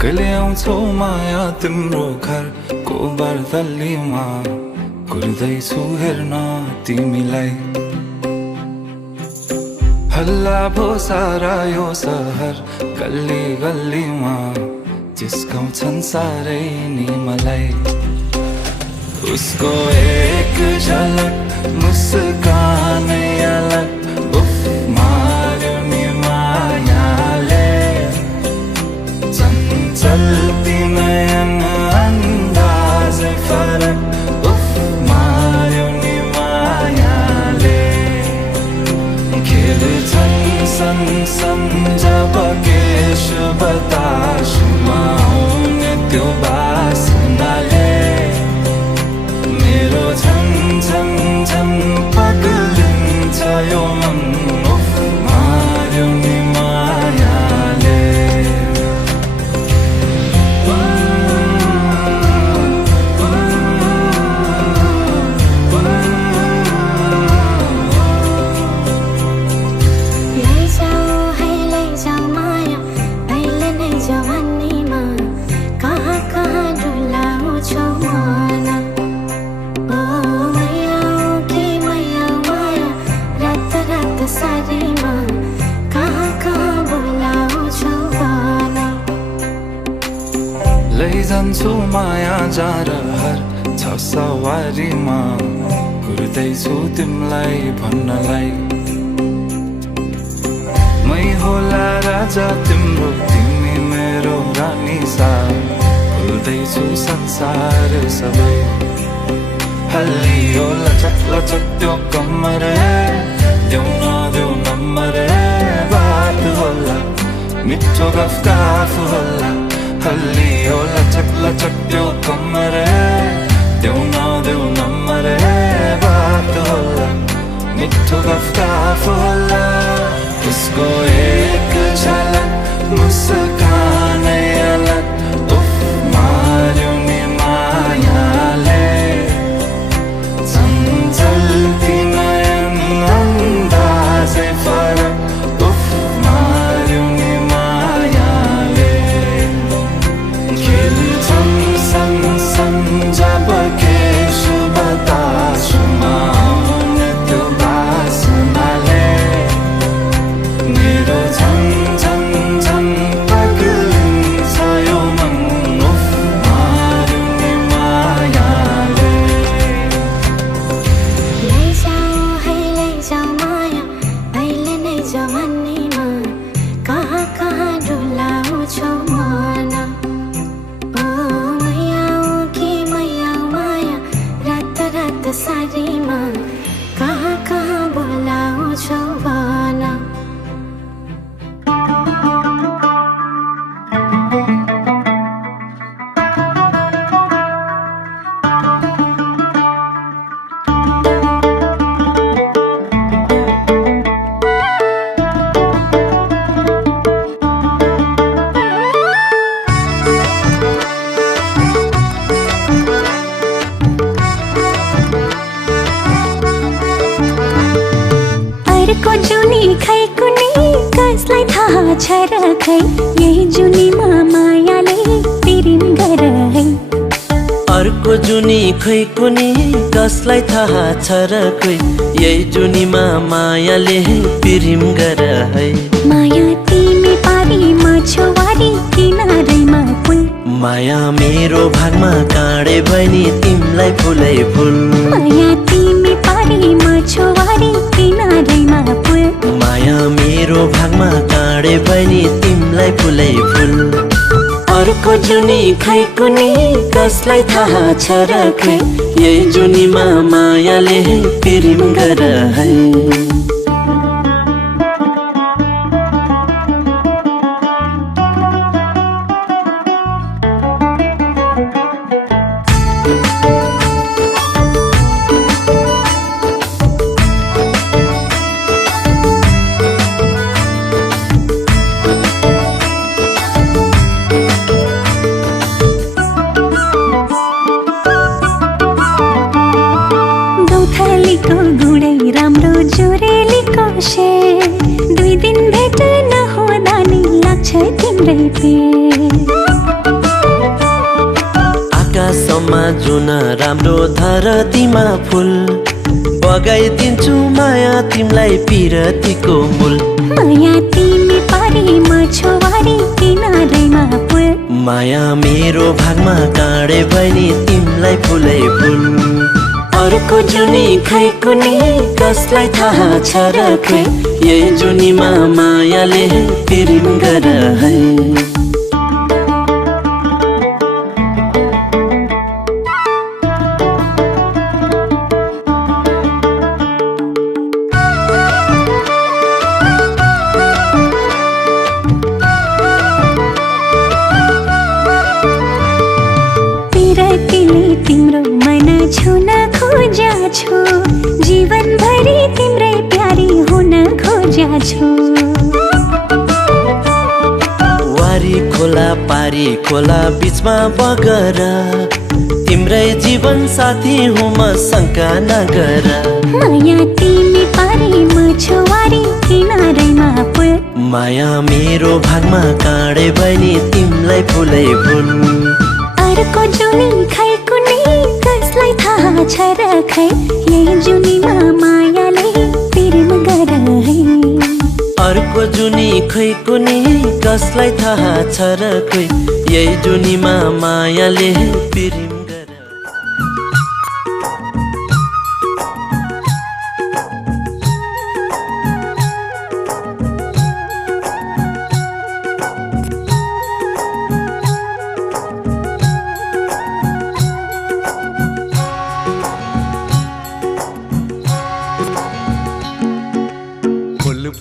कहिले आउँछौ माया तिम्रो घरको बर्दलीमा कुर्दैछु हेर्न तिमीलाई हल्ला भो सारा यो सहर गल्ली गल्लीमा जिस्काउँछन् सारै नि मलाई उसको एक झलक मुस्कानै अलग उफ मार्यो नि मायाले चल्ती नयन अन्दाजै फरक उफ मार्यो नि मायाले खेल्छन् सन जब केश बतासमा आउने त्यो बासनाले मेरो झन पगलिन्छ यो मन उफ मार्यो नि मायाले लैजान्छु माया जारहर छ सवारीमा कुर्दैछु तिमीलाई भन्नलाई मै होला राजा तिम्रो तिमी मेरो रानी सा भुल्दैछु संसार सबै हल्लियो लचक लचक त्यो कम्मर देऊ नदेऊ नम्बर बात होला मिठो गफ होला हल्लियो लचक लचक त्यो कम्मर देऊ नदेऊ नम्बर बात होला मिठो गफ होला उसको एक झलक मुस्कानै अलग उफ मार्यो नि मायाले चल्ती नयन अन्दाजै फरक उफ मार्यो नि मायाले खेल्छन् सन जब केश बतासमा आउने त्यो बासनाले मेरो झन पगलिन्छ यो मन उफ मार्यो नि मायाले लैजाऊ माया अहिले नै जवानीमा कहाँ कहाँ डुलाउँछौ मन रात सारीमा कहाँ कहाँ बोलाउँछौ भन अर्को जुनी खै कुनै कसलाई थाहा छ र खै यही जुनीमा मायाले पिरिम गर है अर्को जुनी खै कुनै कसलाई थाहा छ र खै यही जुनीमा मायाले पिरिम गर है माया तिमी पारीमा छवारी किनारैमा पुल माया मेरो भागमा काँडे बनी तिमलाई फुलै फुल माया तिमी पारीमा छवारी किनारैमा पुल माया मेरो भागमा काँडे बनी तिमलाई फुलै फुल अर्को जुनी खै कुनै कसलाई थाहा छ र खै यही जुनीमा मायाले पिरिम गर है गौथलीको गुडै राम्रो जोरेलीको शेर 2 दिन भेट नहुँदा नि लाग्छ तिम्रै पेट आँखामा जुन राम्रो धरतीमा फुल बगाइदिन्छु माया तिमीलाई पिरतीको मूल माया तिमी पारीमा छोवारी किनारैमा पुल माया मेरो भागमा काँडे बहिनी तिमीलाई फुलै फुल अर्को जुनी खै कुनी कसलाई थाहा छ र खै यही जुनीमा मायाले प्रेम गर है तिम्रो मन छुन खोजा छु जीवनभरि तिम्रै प्यारी हुन खोजा छु वारी खोला पारी खोला बीचमा बगर तिम्रै जीवन साथी हुँ म शङ्का नगर माया तिमी पारीमा छोवारी किनारैमा पुल माया मेरो भागमा काँडे बहिनी तिमीलाई फुलै फुल अर्को जुनी खै कुनी कसलाई थाहा छ र खै यही जुनीमा मायाले प्रेम गर है अर्को जुनी खै कुनी कसलाई थाहा छ र खै यही जुनीमा मायाले प्रेम गर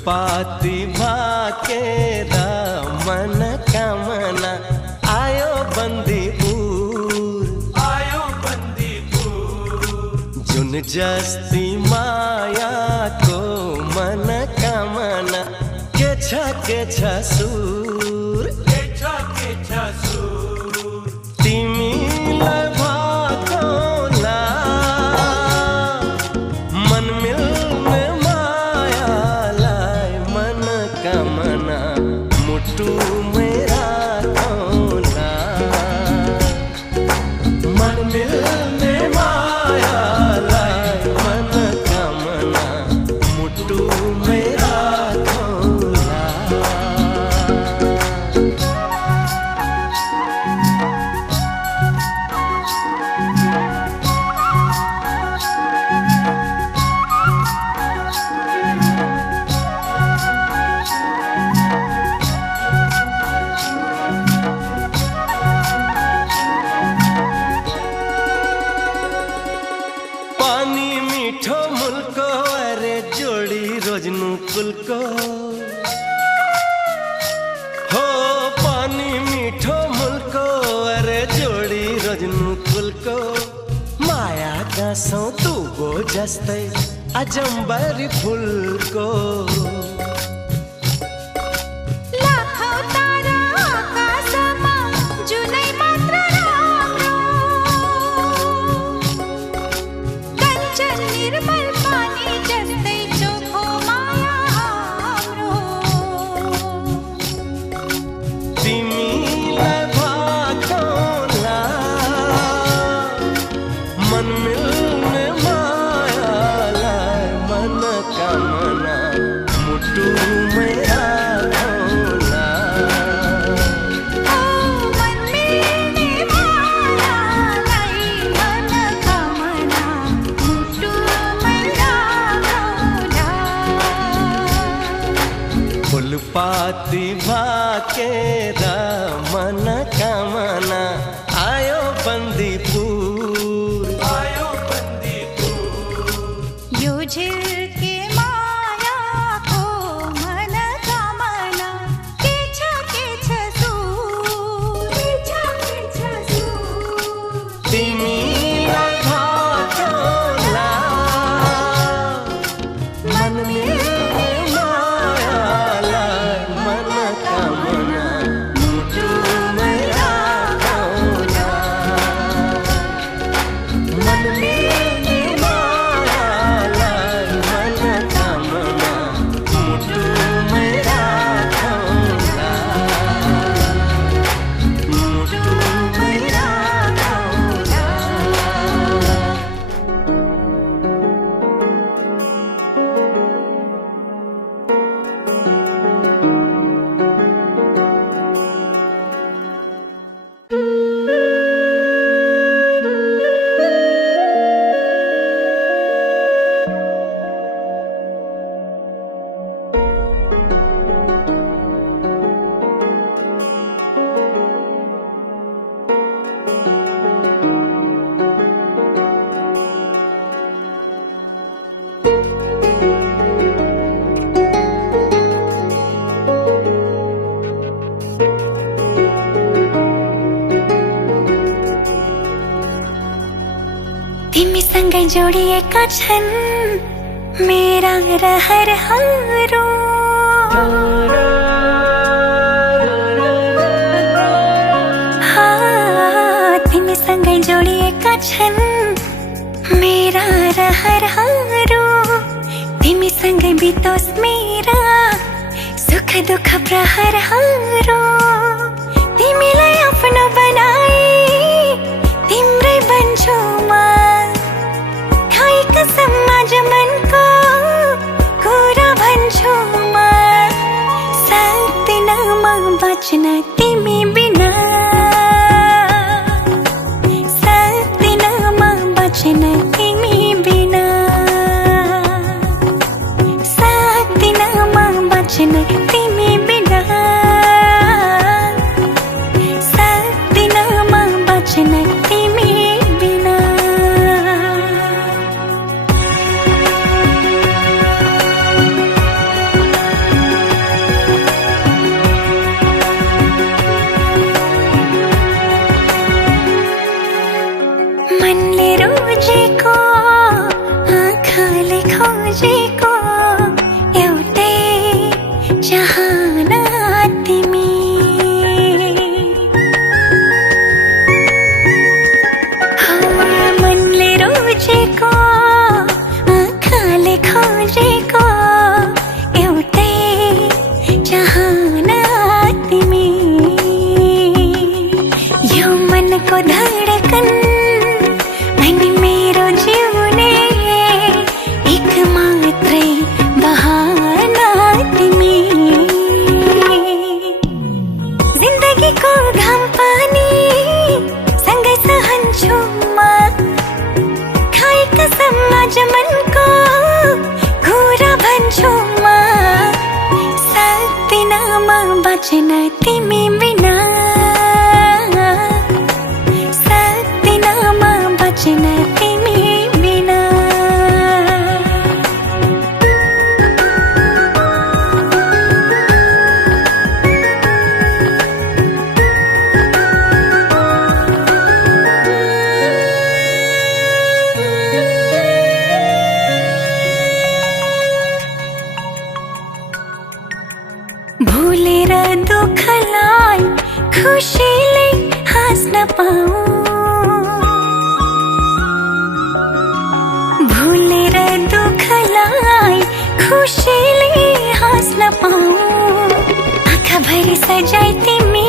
पाती भाकेर मन कामना आयो बन्दीपुर जुन जस्ती मायाको मन कामना के छ सुर तिमीलाई भाकोला मन मिल्ने मुटु मेरा कौना मन मिल्ने मायालाई मन कामना मुटु मेरा कौना मिठो मुल्को अरे जोडी रोज्नु कुलको हो पानी मिठो मुल्को अरे जोडी रोज्नु कुलको माया गाँसौ तुगो जस्तै अजम्बरी फुलको मन मिल्ने मायालाई मन कामना मुटु मेरा कौना मन मिल्ने मायालाई मन कामना मुटु मेरा कौना फुलपाती भाकेर मन कामना आयो बन्दीपुर यो झिल्के मायाको मन कामना के छ सुर तिमीलाई भाकोला मन मिल्ने मायालाई मन कामना मुटु मेरा सँगै जोडिएका छन् मेरा रहरहरू तिमीसँगै जोडिएका छन् मेरा रहरहरू तिमीसँगै बितोस् मेरा सुख दुःख प्रहरहरू तिमीलाई आफ्नो बनाए तिम्रै बन्छु म खाइ कसम आज मनको कुरा भन्छु म सक्दिन म बच्न तिमी बिना सक्दिन म बच्न तिमी बिना सक्दिन म बच्न तिमी बिना सक्दिन म बच्न तिमी बिना मनले रोजेको आँखाले खोजेको एउटै चाहना तिमी मनले रोजेको आँखाले खोजेको एउटै चाहना तिमी यो मनको धडकन अनि मेरो जिउने एक मात्रै बहाना तिमी जिन्दगीको घाम पानी सँगै सहन्छु म खाइ कसम आज मनको कुरा भन्छु म सक्दिन म बच्न तिमी बिना सक्दिन म बच्न तिमी बिना भुलेर दुःखलाई खुसीले हाँस्न पाऊँ भुलेर दुःखलाई खुसीले हाँस्न पाऊँ आँखाभरि सजाई तिमी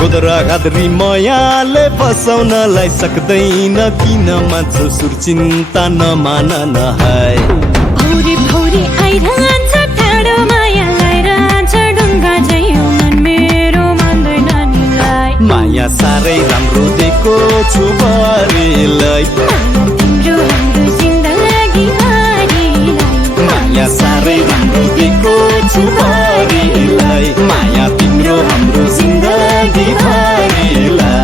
गोदरा गाद्री मायाले बसाउनलाई सक्दैन किन मान्छौ सुर चिन्ता नमान न है भौरी भौरी आइरहन्छ टाढो माया लाइरहन्छ ढुङ्गा झैँ मन मेरो मान्दैन निलाई माया साह्रै राम्रो दिएको छु भरेलाई तिम्रो हाम्रो जिन्दगी भरिलाई माया साह्रै राम्रो दिएको छु भरेलाई माया तिम्रो हाम्रो जिन्दगी भरिलाई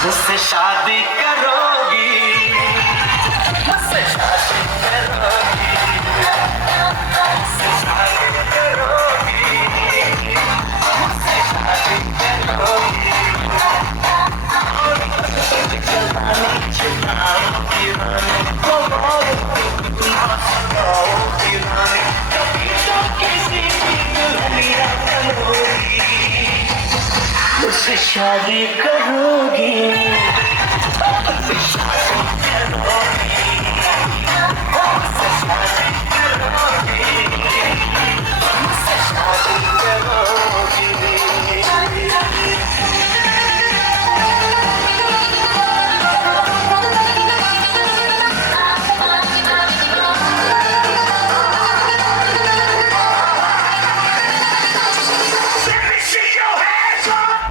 मुझसे शादी करोगी, मुझसे शादी करोगी, मुझसे शादी करोगी, मुझसे शादी करोगी। जवानी छुपाओगी रानी, छुपाओगी रानी, कभी तो किसी की दुल्हनिया बनोगी, मुझसे शादी करोगी, मुझसे शादी करोगी, मुझसे शादी करोगी, मुझसे शादी करोगी। Let me see your hands up.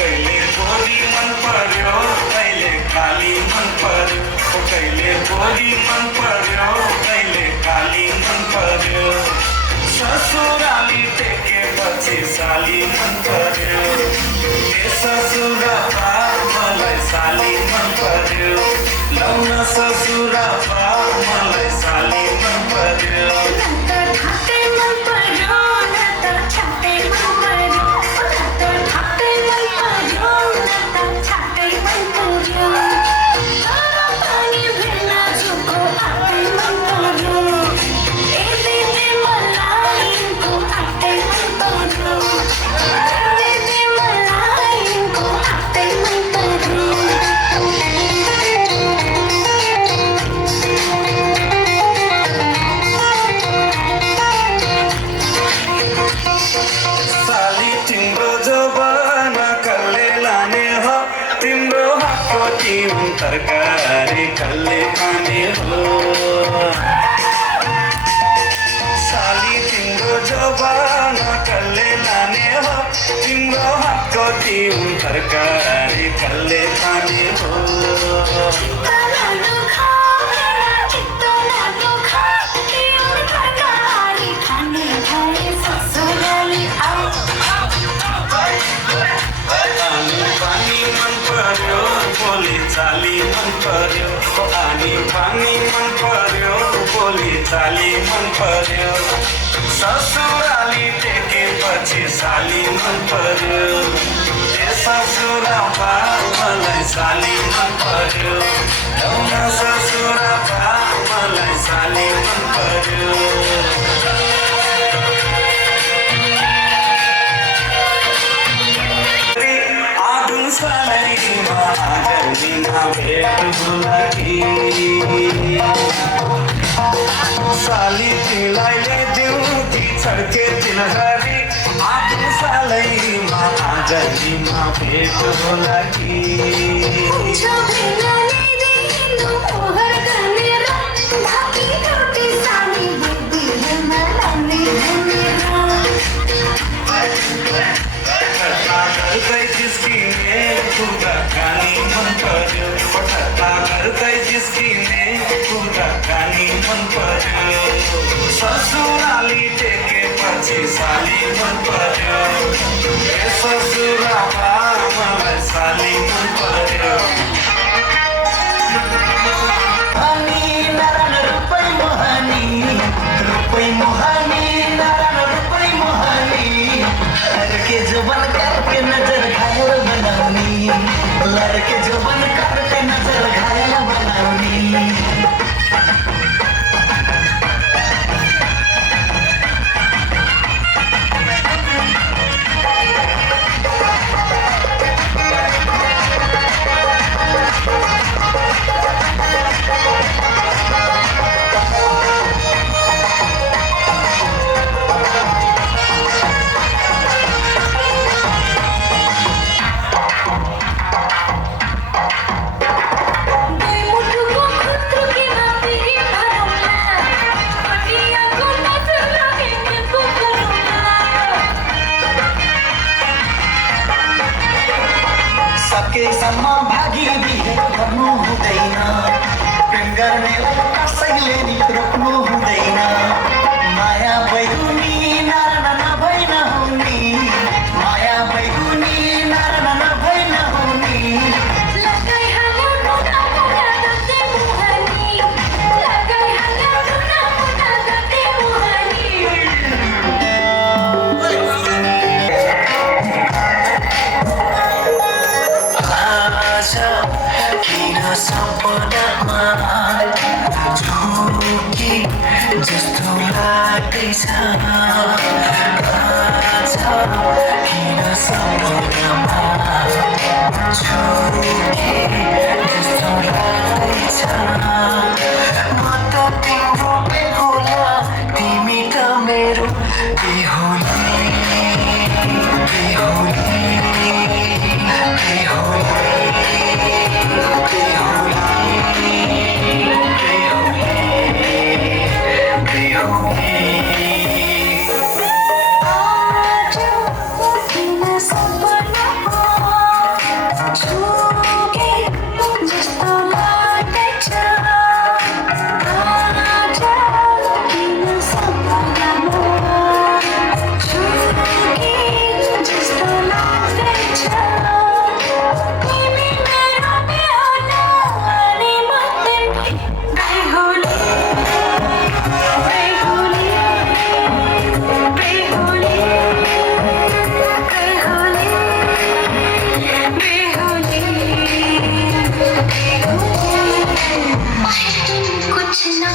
कहिले बोली मन पर्यो कहिले खाली मन पर्यो कहिले बोली मन पर्यो कहिले खाली मन पर्यो ससुराली टेकेपछि साली मन पर्यो ए ससुरा बा मलाई साली मन पर्यो लौन ससुरा बा मलाई साली मन पर्यो साली तिम्रो जवाना कसले लाने हो तिम्रो हातको तिउन तरकारी कसले खाने हो साली तिम्रो जवाना कसले लाने हो तिम्रो हातको तिउन तरकारी कसले खाने हो बोली चाली मन पर्यो आनी पानी मन पर्यो बोली चाली मन पर्यो ससुराली टेकेपछि साली मन पर्यो ए ससुरा बा मलाई साली मन पर्यो लौना ससुरा बा मलाई साली मन पर्यो साली तिमीलाई ल्याइदिउँथी छड्के दिनभरि आफ्नो सालैमा आजलीमा भेट होला कि गर्दै जिस्किने कुराकानी मन पर्यो ठट्टा गर्दै जिस्किने कुराकानी मन पर्यो ससुराली टेकेपछि साली मन पर्यो ए ससुरा बा मलाई साली मन पर्यो लड़के जो बन करके नजर घायल बनाऊनी सकेसम्म भागी बिहे गर्नु हुँदैन प्रेम गर्नेलाई कसैले नि रोक्नु हुँदैन माया बैगुनी नारा नभई नहुने माया बैगुनी नारा नभई नहुने किन सपनामा कि जस्तो लाग्दैछ आज किन सपनामा छु कि जस्तो लाग्दैछ म त तिम्रो बेहुला तिमी त मेरो बेहुली बेहुली कुछ ना